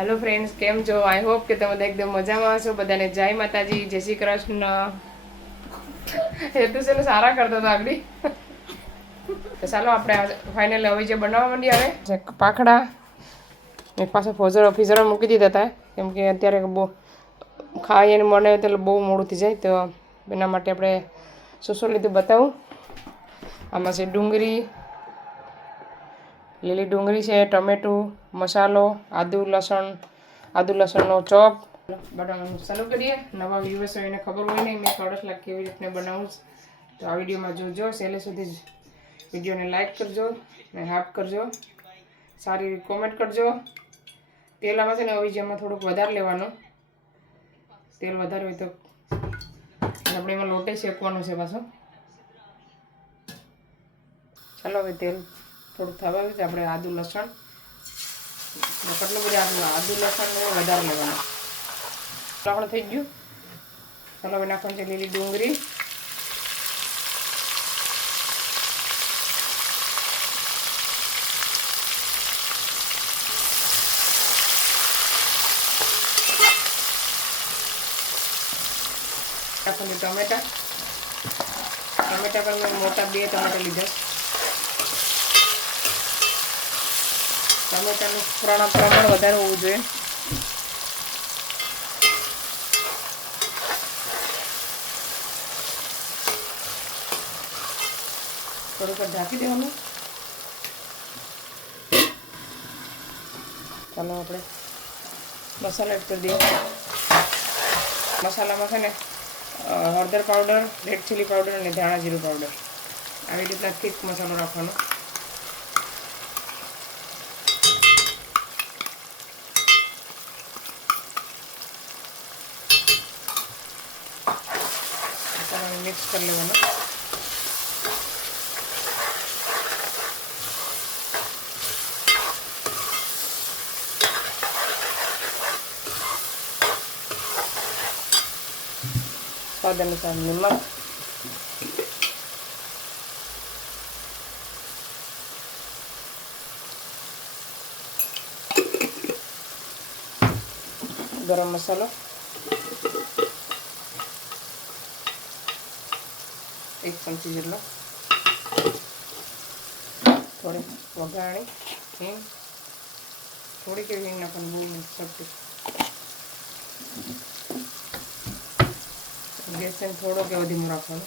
Hello friends, केम जो? I hope કે તમે એકદમ મજામાં છો. બધાને જય માતાજી, જય શ્રી કૃષ્ણ. એ તો છે ને સારા કરતો હતો આગળ. તો ચાલો આપણે ફાઇનલી હવે જે બનાવવા માંડીએ હવે પાખડા એક પાસે ફ્રીઝરમાં મૂકી દીધા હતા કેમ કે અત્યારે બહુ ખાઈને મને એટલે બહુ મોડું થઈ જાય. તો એના માટે આપણે શું લીધું બતાવું. આમાં છે ડુંગળી, લીલી ડુંગળી છે, ટમેટું, મસાલો, આદુ લસણનો ચોપ. બનાવવાનું ચાલુ કરીએ. નવા વ્યુઅર્સ હોય એને ખબર હોય નહીં મેં કડક કેવી રીતને બનાવું તો આ વિડીયોમાં જોજો. છેલ્લે સુધી વિડીયોને લાઈક કરજો અને હાફ કરજો, સારી કોમેન્ટ કરજો. તેલ આમાં છે ને હવે જેમાં થોડુંક વધારે લેવાનું, તેલ વધારે હોય તો આપણે એમાં લોટે શેકવાનું છે પાછું. ચાલો હવે તેલ થોડુંક થવા આવ્યું છે. આપણે આદુ લસણ કેટલું બધું આદુ લસણ વધારે લેવાનું. લસણ થઈ ગયું. ચાલો હવે નાખવાનું છે લીલી ડુંગળી, નાખવાનું ટમેટા પણ મેં મોટા 2 ટમેટા લીધા. ટમેટાનું પ્રમાણ વધારે હોવું જોઈએ. થોડુંક ઢાંકી દેવાનું. ચાલો આપણે મસાલા એડ કરી દઈએ. મસાલામાં છે ને હળદર પાવડર, રેડ ચીલી પાવડર અને ધાણા જીરું પાવડર આવી રીતના થીક મસાલો રાખવાનો. મિક્સ કરી લેવાનું. સ્વાદ અનુસાર નમક, ગરમ મસાલો, 1 ચમચી જેટલો, થોડી વઘાણી હિંગ, થોડીક એવી હિંગ નાખવાની, બહુ નહીં સબટી. ગેસને થોડો કે ધીમો રાખવાનો.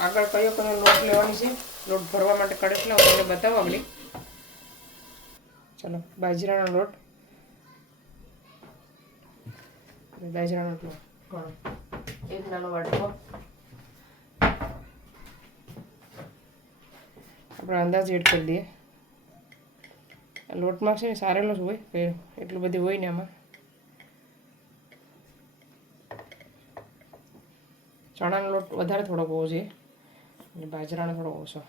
આગળ કયો લોટ લેવાની છે, લોટ ભરવા માટે કડક લાવો તમને બતાવો આગળ. ચાલો બાજરાનો લોટ, એક નાનો વાટકો આપણે અંદાજ એડ કરી દઈએ. લોટમાં છે સારેલો જ હોય કે એટલું બધું હોય ને આમાં. ચણાનો લોટ વધારે થોડોક હોવો જોઈએ અને બાજરાનો થોડો ઓછો.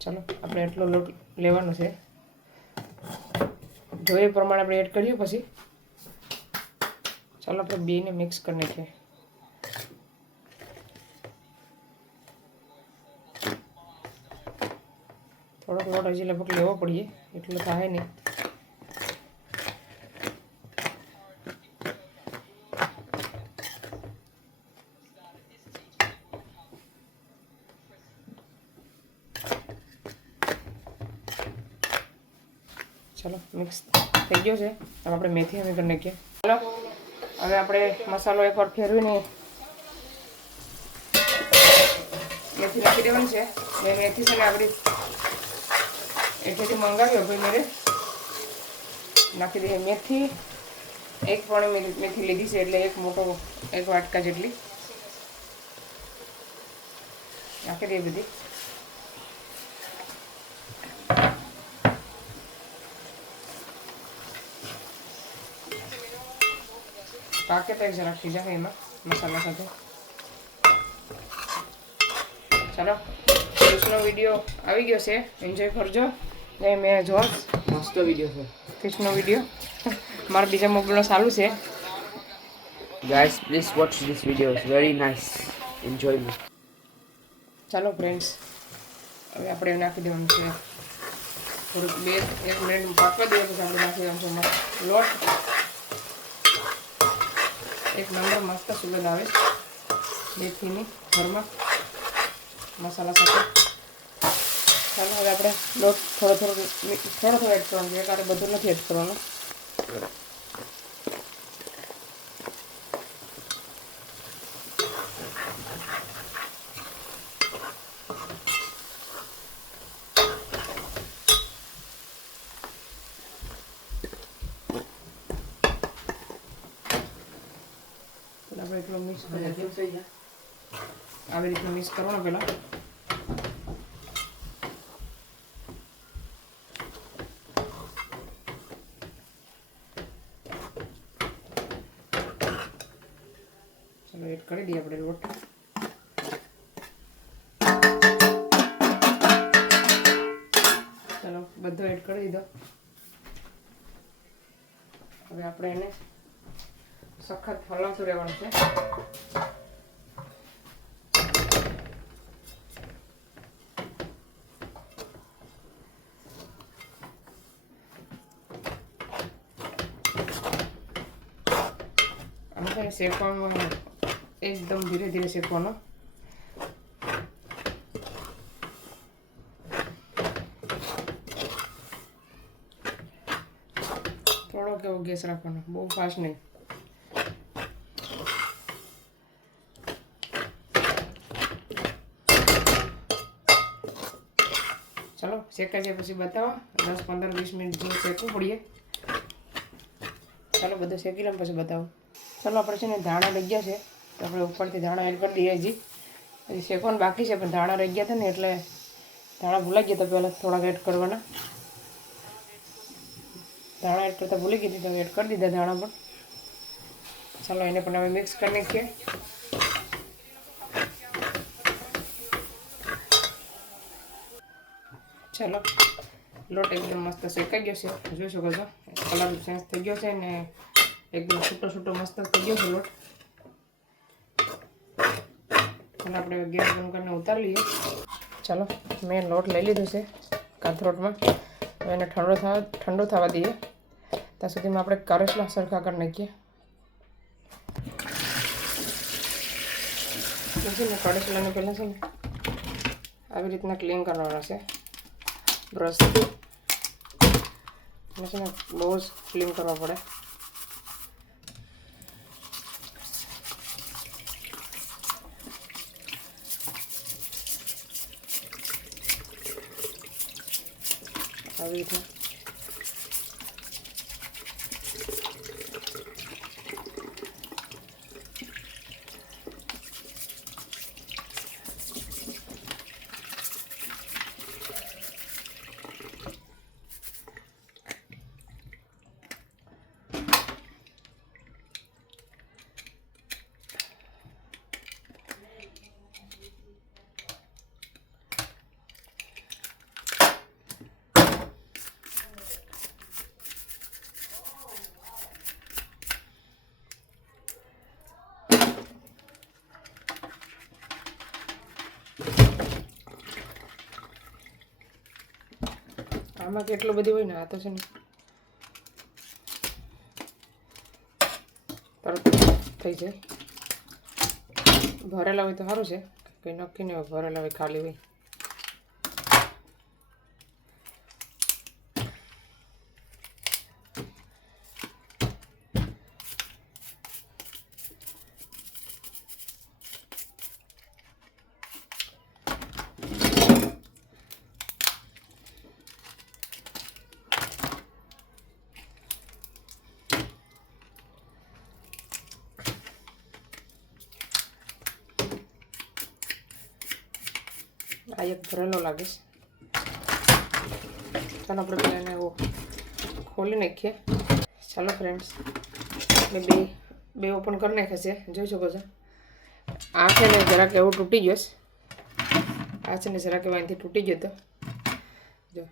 ચાલો આપણે એટલો લોટ લેવાનો છે. જોઈએ પ્રમાણે આપણે એડ કરીએ. પછી ચાલો આપણે બેને મિક્સ કરી નાખીએ. થોડોક લોટ હજી લગભગ લેવો પડીએ, એટલો થાય નહીં. ચાલો મિક્સ થઈ ગયો છે. હવે આપણે મેથી અમે કરી નાખીએ. ચાલો હવે આપણે મસાલો એકવાર ફેરવીને મેથી નાખી દેવાની છે. મેથી છે ને આપણી એટલેથી મંગાવ્યો ભાઈ મેરે નાખી દઈએ. મેથી 1 પોણી મેથી લીધી છે એટલે એક વાટકા જેટલી નાખી દઈએ બધી. પાકે તો જરાક થઈ જાય એમાં મસાલા સાથે. ચાલો ફિશનો વિડીયો આવી ગયો છે, એન્જોય કરજો. ને મેં જો મસ્ત વિડીયો છે ફિશનો વિડીયો મારા બીજા મોબાઈલમાં ચાલુ છે. guys, please watch this video, it's very nice, enjoy me. ચાલો ફ્રેન્ડ્સ, હવે આપણે નાખી દેવાનું છે થોડુંક 1 મિનિટ પાકવા દઈએ, પછી આપણે નાખી દેવાનું છે લોટ. એક નંબર મસ્ત સુગંધ આવે મેથીની ઘરમાં મસાલા સાથે. ચાલો હવે આપણે લોટ થોડો એડ કરવાનો છે, કારણ બધું નથી એડ કરવાનું. આપણે એટલો મિક્સ કરી આવી રીતનું મિક્સ કરવાનું પહેલાં. ચાલો એડ કરી દઈએ આપણે લોટ. ચાલો બધો એડ કરી દીધો. હવે આપણે એને સખત હલાવતું રહેવાનું છે. આને શેકવાનું એકદમ ધીરે ધીરે શેકવાનો. થોડોક એવો ગેસ રાખવાનો, બહુ ફાસ્ટ નહીં. ચાલો શેકાય છે પછી બતાવો. 10-15-20 મિનિટ જેવું શેકવું પડીએ. ચાલો બધું શેકી લઉં પછી બતાવો. ચાલો આપણે છે ને ધાણા રહી ગયા છે, તો આપણે ઉપરથી ધાણા એડ કરી દઈએ. હજી શેકવાનું બાકી છે, પણ ધાણા રહી ગયા હતા ને એટલે ધાણા ભૂલાઈ ગયા, તો પહેલાં થોડાક એડ કરવાના. ધાણા એડ કરતાં ભૂલી ગઈ હતી, તો એડ કરી દીધા ધાણા પણ. ચાલો એને પણ હવે મિક્સ કરી નાખીએ. ચાલો લોટ એકદમ મસ્ત શેકાઈ ગયો છે, જોઈ શકો છો. કલર ચેન્જ થઈ ગયો છે ને એકદમ છૂટો મસ્ત થઈ ગયો છે લોટ. ચાલો આપણે ગેસ બંધ કરીને ઉતારી લઈએ. ચાલો મેં લોટ લઈ લીધું છે કાથરોટમાં. હવે એને ઠંડો થવા દઈએ. ત્યાં સુધીમાં આપણે કારેસલા સરખા કરી નાખીએ. છે ને કારેસલાને પહેલાં છે ને આવી રીતના ક્લીન કરવાના છે બ્રશથી. છે ને બહુ જ ક્લીન કરવા પડે. આવી રીતના આમાં કેટલું બધું હોય ને, આ તો છે ને તરત થઈ જાય. ભરેલા હોય તો સારું છે, કંઈ નક્કી નહીં હોય. ભરેલા હોય ખાલી હોય. આ એક ભરેલો લાગે છે. ચાલો આપણે પહેલાં એને ખોલી નાખીએ. ચાલો ફ્રેન્ડ્સ, મેં બે ઓપન કરી નાખ્યા છે, જોઈ શકો છો. આ છે ને જરાક એવું તૂટી ગયો છે. આ છે ને જરા કે વાંથી તૂટી ગયો તો જો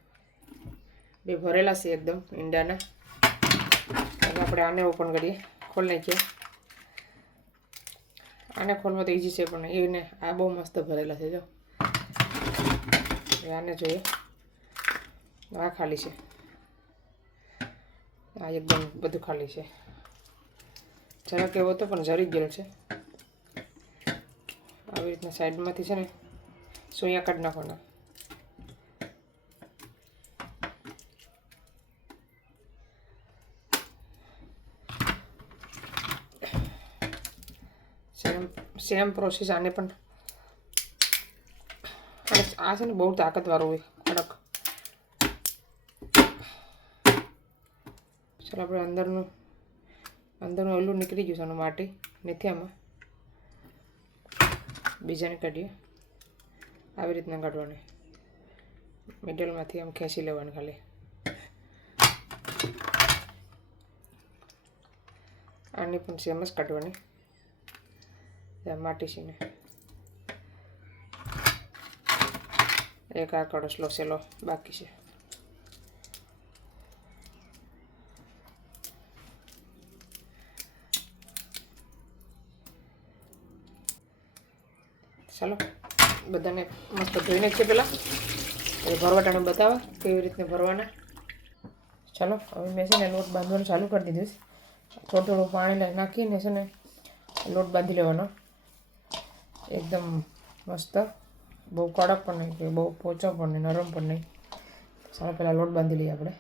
બે ભરેલા છે એકદમ ઈંડાના. હવે આપણે આને ઓપન કરીએ, ખોલ નાખીએ. આને ખોલવા તો ઈઝી છે પણ એને આ બહુ મસ્ત ભરેલા છે જો. આને જોઈએ, આ ખાલી છે, આ એકદમ બધું ખાલી છે. જરાક એવો હતો પણ જરી ગયેલો છે. આવી રીતના સાઈડમાંથી છે ને સોયા કાઢી નાખવાના. સેમ પ્રોસેસ આને પણ. આ છે ને બહુ તાકાતવાળું હોય, કડક. ચાલો આપણે અંદરનું ઓલું નીકળી ગયું છે આનું માટી નથી આમાં. બીજાને કાઢીએ, આવી રીતના કાઢવાની. મિડલમાંથી આમ ખેંચી લેવાનું ખાલી. આની પણ સેમ જ કાઢવાની. માટી છે ને એક આ કડસલો સેલો બાકી છે. ચાલો બધાને મસ્ત ધોઈ નાખીએ પહેલાં, પછી ભરવાટાને બતાવવા કેવી રીતને ભરવાના. ચાલો હવે મેં છે ને લોટ બાંધવાનું ચાલુ કરી દીધું. થોડું થોડું પાણી નાખીને છે ને લોટ બાંધી લેવાનો એકદમ મસ્ત. બહુ કડક પણ નહીં કે બહુ પોચો પણ નહીં, નરમ પણ નહીં. ચાલો પહેલાં લોટ બાંધી લઈએ આપણે.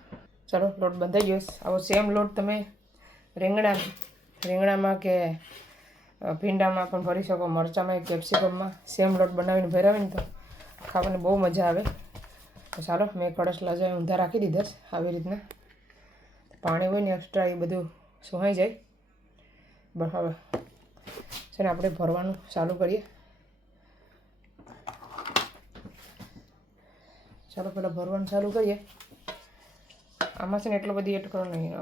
ચાલો લોટ બંધાઈ ગયો. આવો સેમ લોટ તમે રીંગણામાં કે ભીંડામાં પણ ભરી શકો, મરચાંમાં કેપ્સિકમમાં સેમ લોટ બનાવીને ભરાવે ને તો ખાવાની બહુ મજા આવે. તો ચાલો મેં કડસલા જે ઊંધા રાખી દીધા છે આવી રીતના. પાણી હોય ને એક્સ્ટ્રા એ બધું સુહાઈ જાય. બસ હવે છે ને આપણે ભરવાનું ચાલુ કરીએ. ચાલો પહેલાં ભરવાનું ચાલુ કરીએ. આમાં છે ને એટલો બધી એડ કરવાનો નહીં,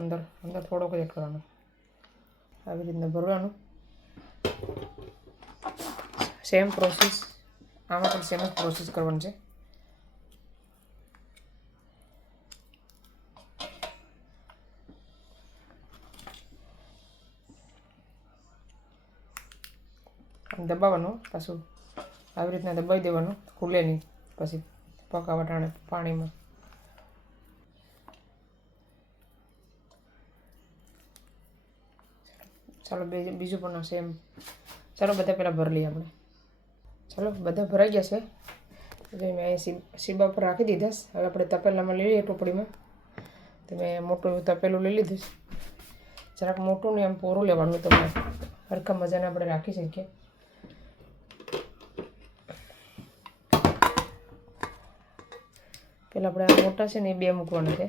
અંદર થોડોક જ એડ કરવાનો. આવી રીતના ભરવાનું. સેમ પ્રોસેસ આમાં પણ સેમ જ પ્રોસેસ કરવાની છે. દબાવવાનું, પાછું આવી રીતના દબાવી દેવાનું, ખુલે નહીં પછી પકાવવા ટાણે પાણીમાં. ચાલો બીજું પણ સેમ. ચાલો બધા પહેલાં ભરી લઈએ આપણે. ચાલો બધા ભરાઈ ગયા છે. એટલે મેં અહીં સીબા પર રાખી દીધા. હવે આપણે તપેલામાં લઈ લઈએ ટોપડીમાં. તો મેં મોટું તપેલું લઈ લીધું. જરાક મોટું ને એમ પોરું લેવાનું, તમને હરખા મજાને આપણે રાખી શકીએ. પહેલાં આપણે આ મોટા છે ને એ બે મૂકવાના છે.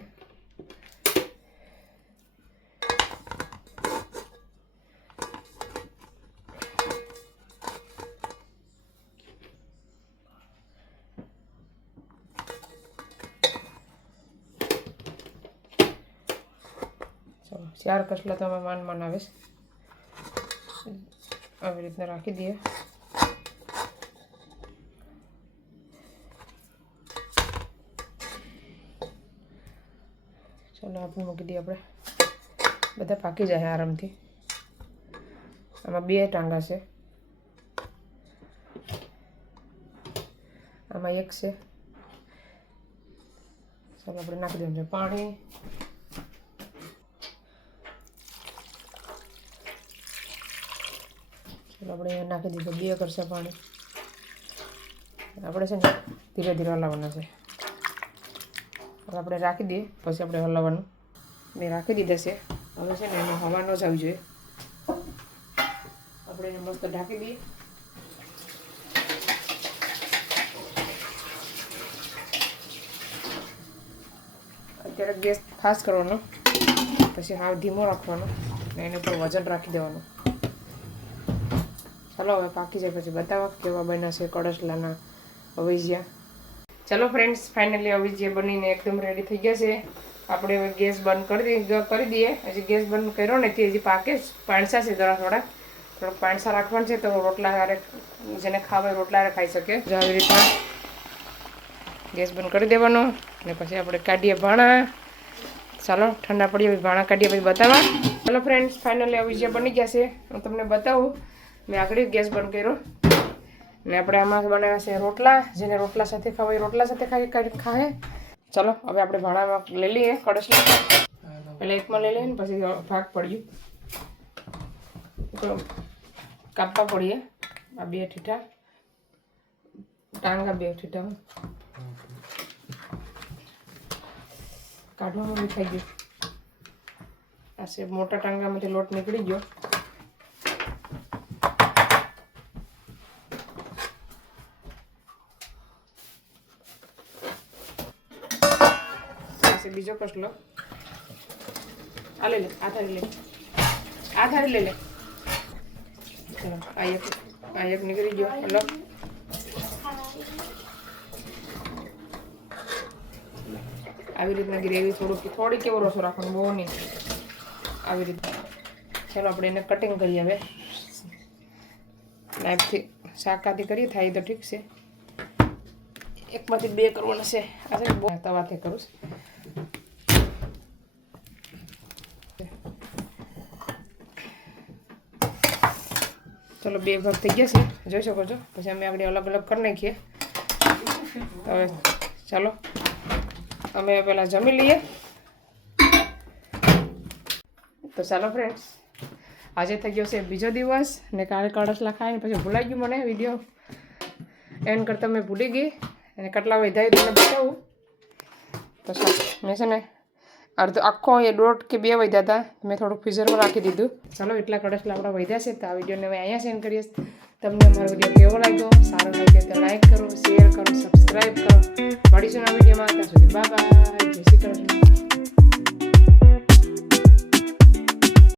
ચાલો 4 કસલા તો અમે માન આવે છે. આવી રીતના રાખી દઈએ. ચાલો આપણે મૂકી દઈએ. આપણે બધા પાકી જાય આરામથી. આમાં 2 ટાંગા છે, આમાં 1 છે. ચાલો આપણે નાખી દેવાનું છે પાણી. ચાલો આપણે અહીંયા નાખી દીધું 2 કરશે પાણી. આપણે છે ને ધીરે ધીરે હલાવવાના છે. હવે આપણે રાખી દઈએ, પછી આપણે હલાવવાનું. મેં રાખી દીધા છે. હવે છે ને એમાં હવા ન જ આવી જોઈએ. આપણે એને મસ્ત ઢાંકી દઈએ. અત્યારે ગેસ ફાસ્ટ કરવાનો, પછી હાવ ધીમો રાખવાનો ને એની ઉપર વજન રાખી દેવાનું. ચાલો હવે પાકી જાય પછી બતાવવા કેવા બન્યા છે કડસલાના અવૈજિયા. ચલો ફ્રેન્ડ્સ, ફાઇનલી અવૈજિયા બનીને એકદમ રેડી થઈ ગયા છે. આપણે હવે ગેસ બંધ કરી દઈએ. હજી ગેસ બંધ કર્યો નથી, હજી પાકે જ. પાણસા છે થોડાક પાણસા રાખવાનું છે તો રોટલા હારે જેને ખાવા રોટલા હારે ખાઈ શકે. જો આવી રીતના ગેસ બંધ કરી દેવાનો અને પછી આપણે કાઢીએ ભાણા. ચાલો ઠંડા પડીએ પછી ભાણા કાઢીએ પછી બતાવવા. ચાલો ફ્રેન્ડ્સ, ફાઇનલી આવી જે બની ગયા છે હું તમને બતાવું. મેં આગળ ગેસ બંધ કર્યો ને આપણે આમાં બનાવ્યા છે રોટલા. જેને રોટલા સાથે ખાવા હોય રોટલા સાથે ખાય. ચાલો હવે આપણે ભાણામાં લઈ લઈએ કડશમાં. પહેલાં એકમાં લઈ લઈએ ને પછી ભાગ પડ્યું કાપવા પડીએ. આ 2 ઠીઠા ટાંગા 2 ઠીઠા કાઢવામાં બી થઈ ગયું. આ છે મોટા ટાંગામાંથી લોટ નીકળી ગયો. આ છે બીજો કસલો. આ લઈ લે, આ થાળી લે, આ થાળી લઈ લે. ચલો આ એક નીકળી ગયો. હલો આવી રીતના ગ્રેવી થોડી કેવો રસો રાખવાનો, બહુ નહીં. આવી રીતે ચાલો આપણે એને કટિંગ કરીએ. હવે નાઈફથી શાકાથી કરીએ થાય તો ઠીક છે. એકમાંથી 2 કરવાના છે. આ છે બહુ તવાથી કરું. ચલો 2 ભાગ થઈ ગયા છે, જોઈ શકો છો. પછી અમે આગળ અલગ અલગ કરી નાખીએ. હવે ચાલો અમે પહેલાં જમી લઈએ. તો ચાલો ફ્રેન્ડ્સ, આજે થઈ ગયો છે બીજો દિવસ ને કાલે કડસલા ખાઈને પછી ભૂલાઈ ગયું મને વિડીયો એન્ડ કરતાં મેં ભૂલી ગઈ અને કેટલા વધારે તમને બતાવું. તો મેં છે ને અડધો આખો એ 1.5 કે 2 વધ્યા હતા, મેં થોડુંક ફ્રીઝરમાં રાખી દીધું. ચાલો એટલા કડસલા આપણા વધ્યા છે. તો આ વિડીયોને મેં અહીંયા સેન્ડ કરીશ. તમને અમારો વિડીયો કેવો લાગ્યો, સારો લાગ્યો તો લાઈક કરો, શેર કરો, સબસ્ક્રાઈબ કરો. મળીશું આ વિડીયોમાં. ત્યાં સુધી બાય બાય, જય શ્રી કૃષ્ણ.